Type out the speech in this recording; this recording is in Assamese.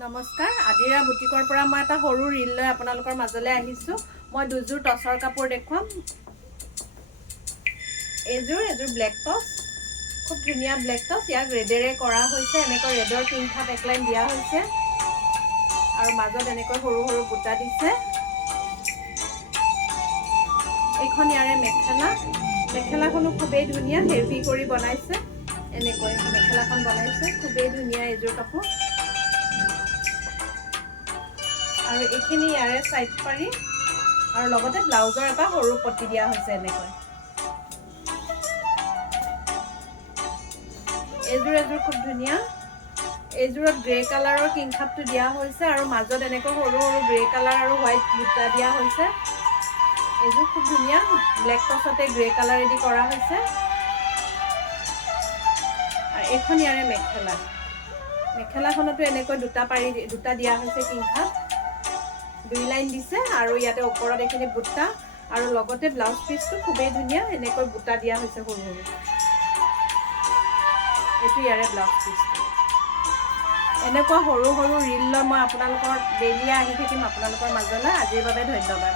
নমস্কাৰ আদিৰা বুটিকৰ পৰা মই এটা সৰু ৰিল লৈ আপোনালোকৰ মাজলৈ আহিছোঁ। মই দুযোৰ টচৰ কাপোৰ দেখুৱাম। এযোৰ ব্লেক টচ, খুব ধুনীয়া ব্লেক টচ। ইয়াক ৰেডেৰে কৰা হৈছে, এনেকৈ ৰেডৰ তিনিটা টেকলাইন দিয়া হৈছে আৰু মাজত এনেকৈ সৰু সৰু বুটা দিছে। এইখন ইয়াৰে মেখেলাখনো খুবেই ধুনীয়া, হেভি কৰি বনাইছে। এনেকৈ মেখেলাখন বনাইছে, খুবেই ধুনীয়া এযোৰ কাপোৰ। আৰু এইখিনি ইয়াৰে সাইড পাৰি আৰু লগতে ব্লাউজৰ এটা সৰু পটি দিয়া হৈছে। এনেকৈ এযোৰ খুব ধুনীয়া। এইযোৰত গ্ৰে কালাৰৰ কিংখাপটো দিয়া হৈছে আৰু মাজত এনেকৈ সৰু সৰু গ্ৰে কালাৰ আৰু হোৱাইট বুটা দিয়া হৈছে। এইযোৰ খুব ধুনীয়া, ব্লেক টচতে গ্ৰে কালাৰেদি কৰা হৈছে। আৰু এইখন ইয়াৰে মেখেলাখনতো এনেকৈ দুটা দিয়া হৈছে কিংখাপ, 2 লাইন দিছে আৰু ইয়াতে ওপৰত এইখিনি বুটা আৰু লগতে ব্লাউজ পিচটো খুবেই ধুনীয়া, এনেকৈ বুটা দিয়া হৈছে সৰু সৰু। এইটো ইয়াৰে ব্লাউজ পিচটো। এনেকুৱা সৰু সৰু ৰিল লৈ মই আপোনালোকৰ ডেইলি আহি থাকিম আপোনালোকৰ মাজলৈ। আজিৰ বাবে ধন্যবাদ।